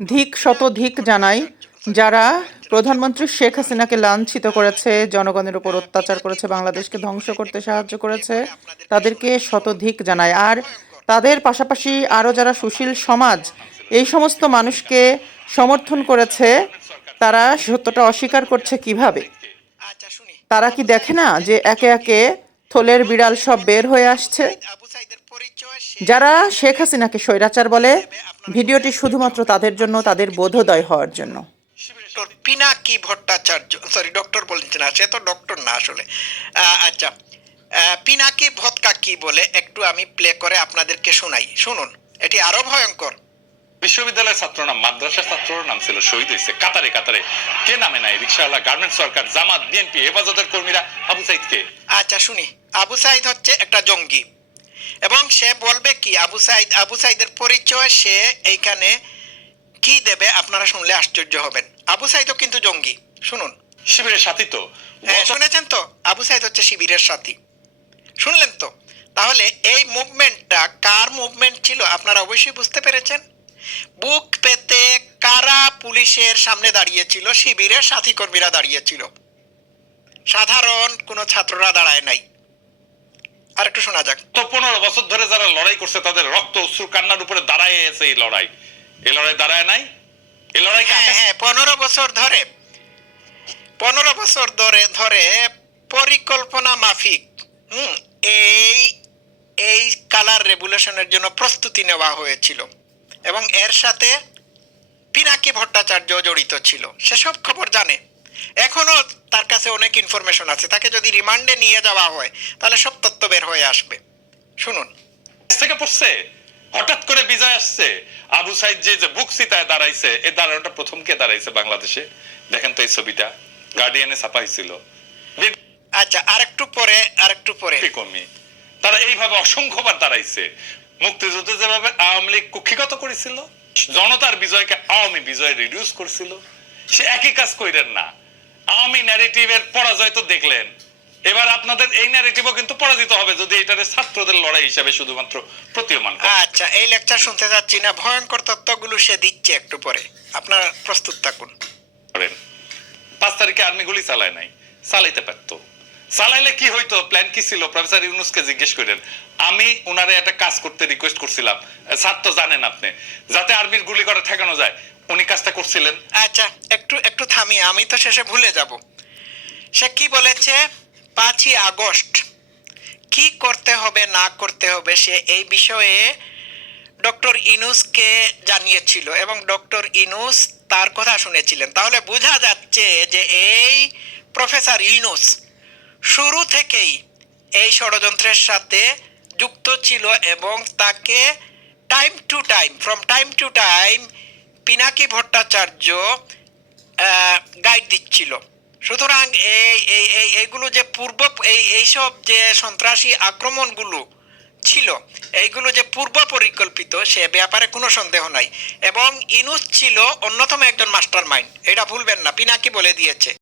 ধিক, শতধিক জানাই, যারা প্রধানমন্ত্রী শেখ হাসিনাকে লাঞ্ছিত করেছে, জনগণের উপর অত্যাচার করেছে, বাংলাদেশকে ধ্বংস করতে সাহায্য করেছে, তাদেরকে শতধিক জানায় আর তাদের পাশাপাশি আরও যারা সুশীল সমাজ, এই সমস্ত মানুষকে সমর্থন করেছে, তারা সত্যটা অস্বীকার করছে কীভাবে? তারা কি দেখে না যে একে একে থলের বিড়াল সব বের হয়ে আসছে? যারা শেখ হাসিনাকে স্বৈরাচার বলে ভিডিওটি শুধুমাত্র তাদের জন্য তাদের বোধোদয় হওয়ার জন্য। Doctor Pinaki Bhattacharya sorry doctor বলছি না সে তো ডক্টর না আসলে। আচ্ছা আহ, পিনাকি ভটকা কি বলে একটু আমি প্লে করে আপনাদেরকে শোনাই। শুনুন এটি আরও ভয়ঙ্কর। বিশ্ববিদ্যালয়ের ছাত্র নাম মাদ্রাসার ছাত্রর নাম ছিল শহীদ হয়েছে কাতারে কাতারে। কে নামে নাই? রিক্সাওয়ালা গার্মেন্টস সরকার জামাত বিএনপি হেফাজতের কর্মীরা আবু সাইদকে। আচ্ছা শুনি। আবু সাইদ হচ্ছে একটা জঙ্গি। এবং সে বলবে কি আবু সাইদ আবু সাইদের পরিচয় সে এইখানে কি দেবে আপনারা শুনলে আশ্চর্য হবেন। আবু সাইদও কিন্তু জঙ্গি শুনুন। শিবিরের সাথী তো। হ্যাঁ শুনেছেন তো? আবু সাইদ হচ্ছে শিবিরের সাথী। শুনলেন তো? তাহলে এই মুভমেন্টটা কার মুভমেন্ট ছিল আপনারা অবশ্যই বুঝতে পেরেছেন? বুক পেতে কারা পুলিশের সামনে দাঁড়িয়েছিল? শিবিরের সাথী কর্মীরা দাঁড়িয়েছিল। সাধারণ কোনো ছাত্ররা দাঁড়ায় নাই। আর একটু শোনা যাক। তো পনেরো বছর ধরে যারা লড়াই করছে তাদের রক্ত অশ্রু কান্নার উপরে দাঁড়ায় আছে এই লড়াই। এই লড়াই দাঁড়ায় নাই? এই লড়াই হ্যাঁ হ্যাঁ পনেরো বছর ধরে। পনেরো বছর ধরে ধরে পরিকল্পনা মাফিক। হুম এই এই কালার রেগুলেশনের জন্য প্রস্তুতি নেওয়া হয়েছিল। এবং এর সাথে পিনাকি ভট্টাচার্য জড়িত ছিল। সেসব খবর জানে। এখনও তার কাছে অনেক ইনফরমেশন আছে। তাকে যদি রিমান্ডে নিয়ে যাওয়া হয় তাহলে সব তথ্য আসবে। শুনুন। থেকে পড়ছে? হঠাৎ করে বিজয় আসছে। আবু সাইদ যে যে বুক সিতায় দাঁড়াইছে এই দাঁড়ানোটা প্রথম কে দাঁড়াইছে বাংলাদেশে? দেখেন তো এই ছবিটা। গার্ডিয়ানে ছাপা হয়েছিল আচ্ছা আরেকটু পরে আরেকটু পরে। কর্মী তারা এইভাবে অসংখ্যবার দাঁড়াইছে। মুক্তিযুদ্ধে যেভাবে আওয়ামী লীগ কুক্ষিগত করেছিল জনতার বিজয়কে আওয়ামী বিজয় রিডিউস করছিল সে একই কাজ কইরেন না। আওয়ামী ন্যারেটিভের পরাজয় তো দেখলেন। এবার আপনাদের এই ন্যারেটিভও কিন্তু পরাজিত হবে যদি এটারে ছাত্রদের লড়াই হিসাবে শুধুমাত্র প্রতীয়মান। আচ্ছা এই লেকচার শুনতে যাচ্ছি না। ভয়ঙ্কর তত্ত্বগুলো সে দিচ্ছে একটু পরে। আপনারা প্রস্তুত থাকুন। করেন। পাঁচ তারিখে আর্মি গুলি চালায় নাই। চালাইতে পারতো। চালাইলে কি হইতো? প্ল্যান কি ছিল? প্রফেসর ইউনুসকে জিজ্ঞেস করেন। আমি উনারে একটা কাজ করতে রিকোয়েস্ট করছিলাম। স্যার তো জানেন আপনি। যাতে আর্মির গুলি করে ঠেকানো যায় উনি কাজটা করছিলেন। আচ্ছা একটু একটু থামি আমি তো শেষে ভুলে যাব। সে কি বলেছে? পাঁচই আগস্ট, কি করতে হবে, না করতে হবে, সে এই বিষয়ে ডক্টর ইনুসকে জানিয়েছিল এবং ডক্টর ইনুস তার কথা শুনেছিলেন। তাহলে বোঝা যাচ্ছে যে এই প্রফেসর ইনুস শুরু থেকেই এই ষড়যন্ত্রের সাথে যুক্ত ছিল এবং তাকে time to time, from time to time Pinaki Bhattacharya guide দিচ্ছিল। সুতরাং এই এই এইগুলো যে পূর্ব, এই, এইসব যে সন্ত্রাসী আক্রমণগুলো ছিল, এইগুলো যে পূর্ব পরিকল্পিত সে ব্যাপারে কোনো সন্দেহ নাই। এবং ইনুস ছিল অন্যতম একজন মাস্টার মাইন্ড এটা ভুলবেন না, পিনাকি বলে দিয়েছে।